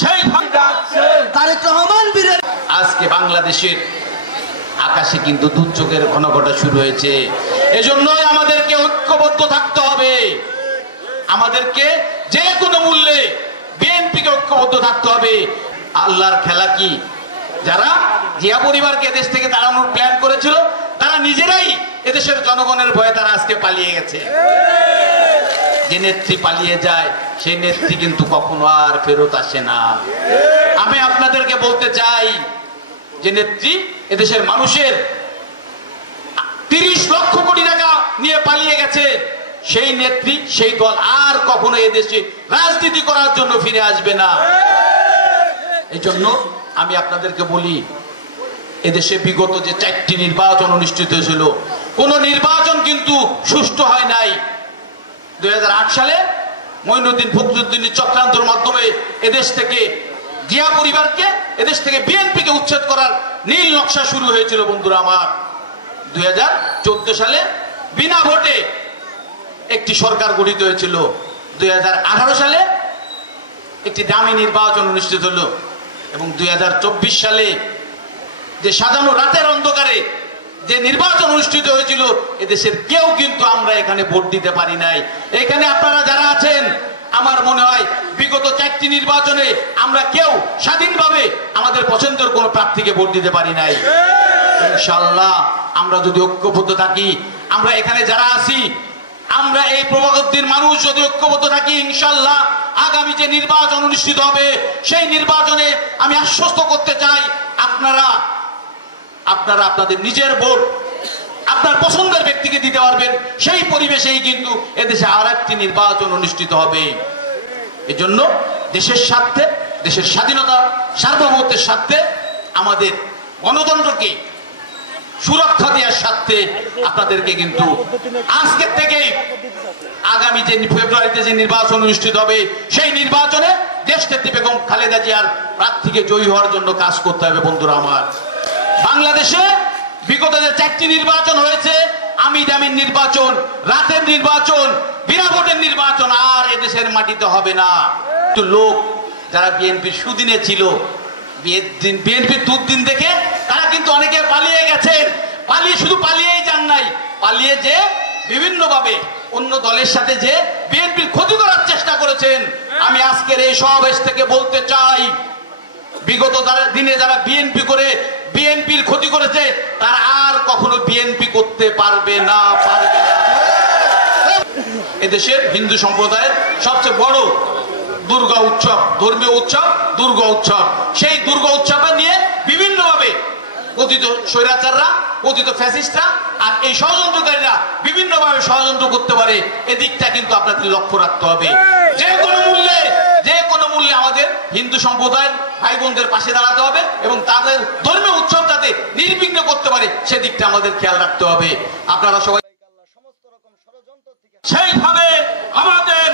সেই তারেক রহমান বীরের আজকে বাংলাদেশের আকাশে কিন্তু দুর্যোগের ঘনঘটা শুরু হয়েছে। এজন্যই আমাদেরকে ঐক্যবদ্ধ থাকতে হবে। আমাদেরকে যে কোনো মূল্যে বিএনপিকে ঐক্যবদ্ধ থাকতে হবে। আল্লাহর খেলা কি, যারা জিয়া পরিবারকে দেশ থেকে তাড়ানোর প্ল্যান করেছিল তারা নিজেরাই এদেশের জনগণের ভয়ে তারা আজকে পালিয়ে গেছে। যে নেত্রী পালিয়ে যায় সেই নেত্রী কিন্তু কখনো আর ফেরত আসে না। আমি আপনাদেরকে বলতে চাই, যে নেত্রী এদেশের মানুষের 30 লক্ষ কোটি টাকা নিয়ে পালিয়ে গেছে, সেই নেত্রী সেই দল আর কখনো এদেশে রাজনীতি করার জন্য ফিরে আসবে না। এই জন্য আমি আপনাদেরকে বলি, এদেশে বিগত যে 4টি নির্বাচন অনুষ্ঠিত হয়েছিল, কোন নির্বাচন কিন্তু সুষ্ঠু হয় নাই। 2008 সালে মঈনুদ্দিন ফখরুদ্দিনের চক্রান্তের মাধ্যমে এদেশ থেকে জিয়া পরিবারকে, এদেশ থেকে বিএনপিকে উচ্ছেদ করার নীল নকশা শুরু হয়েছিল বন্ধুরা আমার। 2014 সালে বিনা ভোটে একটি সরকার গঠিত হয়েছিল। 2018 সালে একটি দামি নির্বাচন অনুষ্ঠিত হলো এবং 2024 সালে যে সাজানো রাতের অন্ধকারে যে নির্বাচন অনুষ্ঠিত হয়েছিল, এদেশের কেউ কিন্তু আমরা এখানে ভোট দিতে পারি নাই। এখানে আপনারা যারা আছেন, আমার মনে হয় বিগত 4টি নির্বাচনে আমরা কেউ স্বাধীনভাবে আমাদের পছন্দের কোন প্রার্থীকে ভোট দিতে পারি নাই। ইনশাআল্লাহ আমরা যদি ঐক্যবদ্ধ থাকি, আমরা এখানে যারা আছি, আমরা এই প্রভাবদ্বীর মানুষ যদি ঐক্যবদ্ধ থাকি, ইনশাআল্লাহ আগামী যে নির্বাচন অনুষ্ঠিত হবে সেই নির্বাচনে আমি আশ্বস্ত করতে চাই, আপনারা আপনাদের নিজের ভোট আপনার পছন্দের ব্যক্তিকে দিতে পারবেন। সেই পরিবেশেই কিন্তু এদেশে আর একটি নির্বাচন অনুষ্ঠিত হবে। এজন্য দেশের স্বার্থে, দেশের স্বাধীনতা সার্বভৌমত্বের স্বার্থে, আমাদের গণতন্ত্রকে সুরক্ষা দেওয়ার স্বার্থে আপনাদেরকে কিন্তু আজকের থেকেই আগামী যে ফেব্রুয়ারিতে যে নির্বাচন অনুষ্ঠিত হবে সেই নির্বাচনে দেশনেত্রী বেগম খালেদা জিয়ার প্রার্থীকে জয়ী হওয়ার জন্য কাজ করতে হবে বন্ধুরা আমার। বাংলাদেশে বিগত যে 4টি নির্বাচন হয়েছে, আমি দামিন নির্বাচন, রাতের নির্বাচন, বিনা ভোটের নির্বাচন আর এদেশের মাটিতে হবে না। একটু লোক যারা বিএনপির সুদিনে ছিল, বিএনপির দুর্দিন দেখে তারা কিন্তু অনেকে পালিয়ে গেছেন। শুধু পালিয়েই যান নাই, পালিয়ে যে বিভিন্ন ভাবে অন্য দলের সাথে যে বিএনপির ক্ষতি করার চেষ্টা করেছেন। আমি আজকের এই সমাবেশ থেকে বলতে চাই, বিগত দিনে যারা বিএনপি করে বিএনপির ক্ষতি করেছে, তারা আর কখনো বিএনপি করতে পারবে না। এদেশের হিন্দু সম্প্রদায়ের সবচেয়ে বড় দুর্গা উৎসব, ধর্মীয় উৎসব দুর্গা উৎসব। সেই দুর্গা উৎসবে নিয়ে বিভিন্নভাবে কথিত স্বৈরাচাররা, কথিত ফ্যাসিস্টরা আর এই ষড়যন্ত্রকারীরা বিভিন্নভাবে ষড়যন্ত্র করতে পারে। এদিকটা কিন্তু আপনাদের লক্ষ্য রাখতে হবে। যে কোনো মূল্যে আমাদের হিন্দু সম্প্রদায়ের ভাই বোনদের পাশে দাঁড়াতে হবে এবং তাদের ধর্মীয় উৎসব যাতে নির্বিঘ্ন করতে পারে সেদিকটা আমাদের খেয়াল রাখতে হবে। আপনারা সবাই সেইভাবে আমাদের